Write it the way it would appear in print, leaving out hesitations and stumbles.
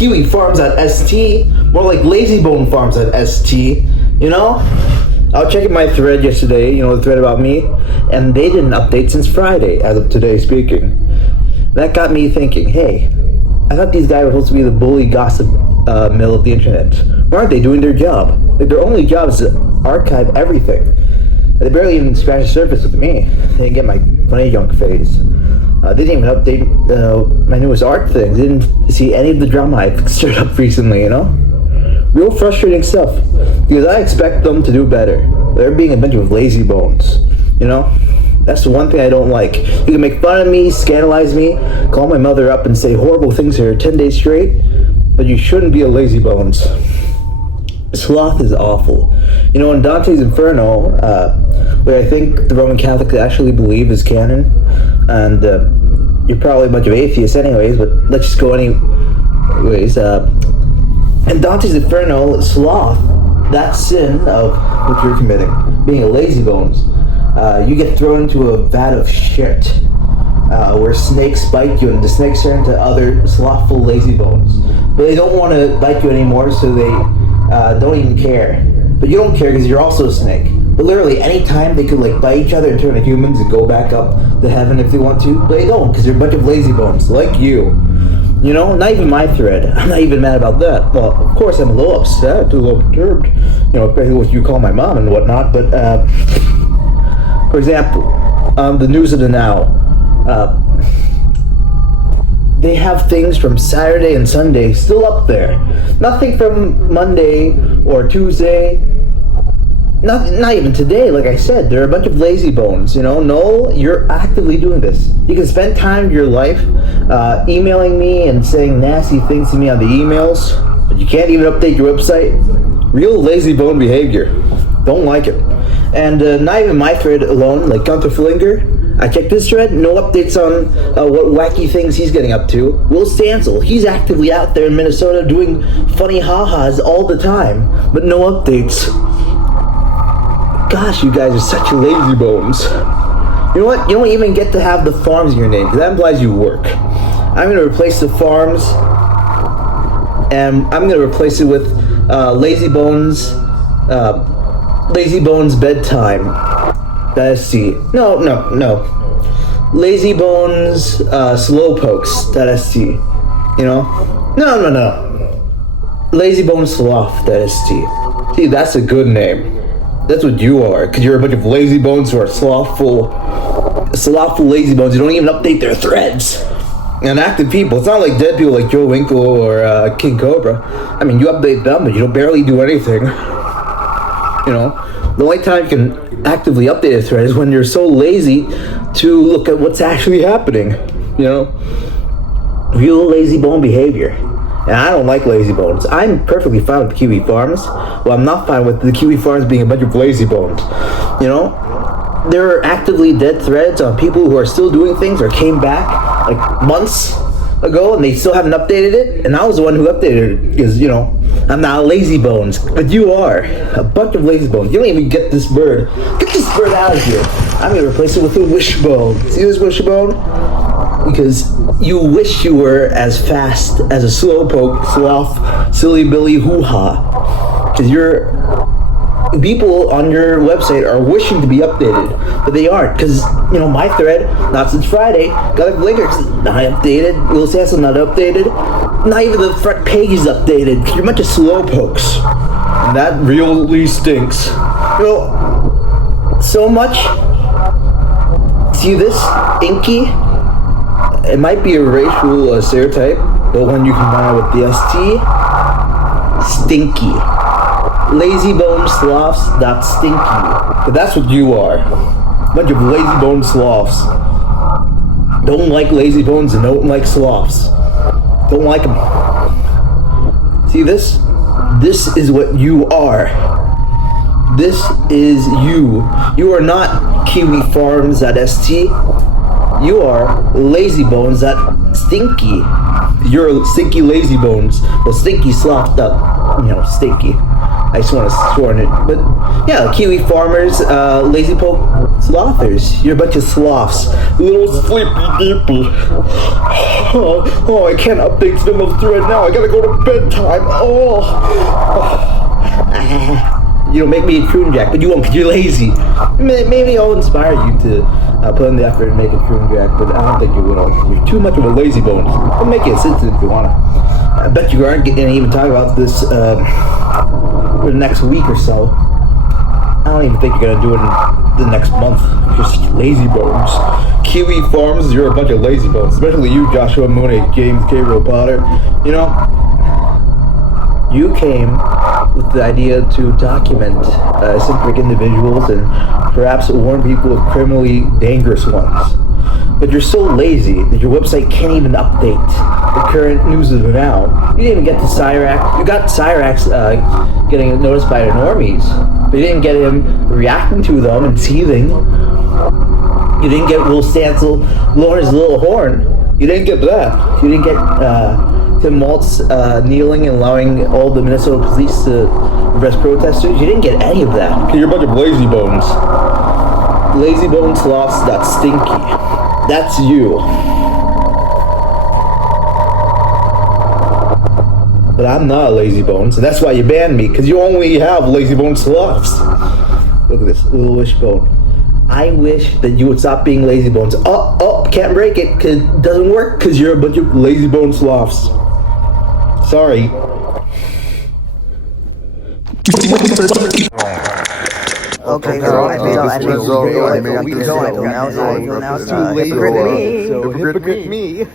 Kiwifarms.St, more like LazyboneFarms.St, you know? I was checking my thread yesterday, you know, the thread about me, and they didn't update since Friday, as of today speaking. That got me thinking, hey, I thought these guys were supposed to be the bully gossip mill of the internet. Why aren't they doing their job? Like, their only job is to archive everything. They barely even scratched the surface with me. They didn't get my funny junk phase. They didn't even update my newest art things. They didn't see any of the drama I've stirred up recently, you know? Real frustrating stuff. Because I expect them to do better. They're being a bunch of lazy bones, you know? That's the one thing I don't like. You can make fun of me, scandalize me, call my mother up and say horrible things to her 10 days straight, but you shouldn't be a lazy bones. Sloth is awful. You know, in Dante's Inferno, where I think the Roman Catholics actually believe is canon, and you're probably a bunch of atheists anyways, but let's just go anyways. In Dante's Inferno, sloth, that sin of what you're committing, being a lazy bones, you get thrown into a vat of shit, where snakes bite you, and the snakes turn into other slothful lazy bones. But they don't want to bite you anymore, so they don't even care. But you don't care because you're also a snake. But literally, anytime they could like bite each other and turn to humans and go back up to heaven if they want to, but they don't, because they're a bunch of lazy bones, like you. You know, not even my thread. I'm not even mad about that. Well, of course, I'm a little upset, a little perturbed, you know, especially what you call my mom and whatnot, but, for example, the news of the now, they have things from Saturday and Sunday still up there. Nothing from Monday or Tuesday. Not even today, like I said. They're a bunch of lazy bones, you know? Null, you're actively doing this. You can spend time of your life emailing me and saying nasty things to me on the emails, but you can't even update your website. Real lazy bone behavior. Don't like it. And not even my thread alone, like Gunther Flinger. I checked this thread, no updates on what wacky things he's getting up to. Will Stancil, he's actively out there in Minnesota doing funny ha-has all the time, but no updates. Gosh, you guys are such lazy bones. You know what? You don't even get to have the farms in your name, because that implies you work. I'm going to replace the farms, and I'm going to replace it with Lazy Bones Bedtime. Let's see. No. Lazy Bones Slowpokes.st. You know? No. Lazy Bones Sloth.st. See, that's a good name. That's what you are, because you're a bunch of lazy bones who are slothful lazy bones. You don't even update their threads. And active people. It's not like dead people like Joe Winkle or King Cobra. I mean, you update them, but you don't barely do anything. You know, the only time you can actively update a thread is when you're so lazy to look at what's actually happening. You know, real lazy bone behavior. And I don't like lazy bones. I'm perfectly fine with the Kiwi Farms. Well, I'm not fine with the Kiwi Farms being a bunch of lazy bones. You know, there are actively dead threads on people who are still doing things or came back like months ago and they still haven't updated it. And I was the one who updated it because, you know, I'm not a lazy bones, but you are a bunch of lazy bones. You don't even get this bird. Get this bird out of here. I'm gonna replace it with a wishbone. See this wishbone? Because you wish you were as fast as a slowpoke, sloth, silly Billy hoo-ha. Because people on your website are wishing to be updated, but they aren't. Because, you know, my thread, not since Friday, got a blinker, not updated. Will Sassel, not updated. Not even the front page is updated. You're a bunch of slowpokes. And that really stinks. You know, so much. See this? Inky? It might be a racial stereotype, but when you combine it with the ST, stinky. LazyboneSloths.STINKY. But that's what you are. A bunch of lazy bone sloths. Don't like lazy bones and don't like sloths. Don't like them. See this? This is what you are. This is you. You are not Kiwifarms.St. You are LazyboneSloths.STINKY. You're stinky lazy bones. Well, stinky sloth up. You know, stinky. I just want to shorten it. But yeah, Kiwi farmers, lazy poke slothers. You're a bunch of sloths. Little sleepy deepy. Oh, I can't update Vinluv thread now. I gotta go to bedtime. You know, make me a Croon Jack, but you won't because you're lazy. Maybe I'll inspire you to put in the effort and make a Croon Jack, but I don't think you will. You're too much of a lazy bones. I'll make you a Sidson if you want to. I bet you aren't going to even talk about this for the next week or so. I don't even think you're going to do it in the next month. You're such lazy bones. Kiwi Farms, you're a bunch of lazy bones. Especially you, Joshua Mooney, James Gabriel Potter. You know, you came with the idea to document eccentric individuals and perhaps warn people of criminally dangerous ones. But you're so lazy that your website can't even update the current news of now. You didn't even get to Cyrax. You got Cyrax getting noticed by the normies, but you didn't get him reacting to them and seething. You didn't get Will Stancil lowering his little horn. You didn't get that. You didn't get Tim Maltz kneeling and allowing all the Minnesota police to arrest protesters. You didn't get any of that. You're a bunch of lazy bones. LazyboneSloths.STINKY. That's you. But I'm not a lazy bones, and that's why you banned me, because you only have lazy bone sloths. Look at this little wishbone. I wish that you would stop being lazy bones. Oh, can't break it, because it doesn't work, because you're a bunch of lazy bone sloths. Sorry. Okay, so I feel hypocrite me.